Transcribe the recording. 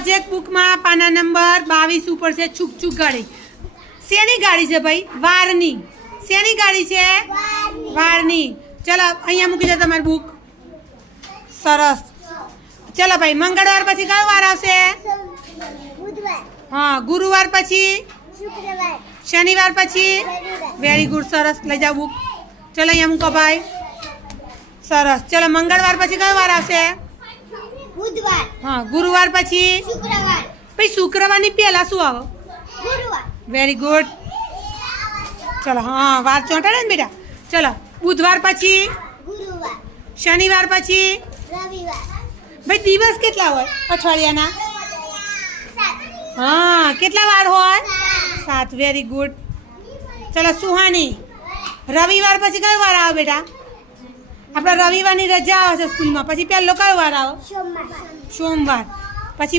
Project બુકમાં પાના number 22 ઉપર છે છુક છુક ગાડી. શેની ગાડી છે ભાઈ? વારની. શેની ગાડી છે? વારની. ચલો અહીંયા મૂકી દો તમારી બુક. સરસ. ચલો ભાઈ, મંગળવાર પછી કયો વાર આવશે? હા, ગુરુવાર પછી? શનિવાર પછી? વેરી ગુડ, સરસ. લઈ જાઓ બુક. ચલો અહીંયા મૂકો ભાઈ. સરસ. ચલો મંગળવાર પછી કયો વાર આવશે? બુધવાર. હા, ગુરુવાર પછી? શુક્રવાર. ભાઈ શુક્રવારની પહેલા શું આવે? ગુરુવાર. Very good. ચલો હા, વાર ચોંટાડે ને બેટા. ચલો બુધવાર પછી? ગુરુવાર. શનિવાર પછી? રવિવાર. ભાઈ દિવસ કેટલા હોય અઠવાડિયાના? 7. હા, કેટલા વાર હોય? 7. Very good. ચલો સુહાની, રવિવાર પછી કયો વાર આવે બેટા? આપણે રવિવારની રજા આવે છે સ્કૂલમાં, પછી પહેલો કયો વાર આવે? સોમવાર. સોમવાર.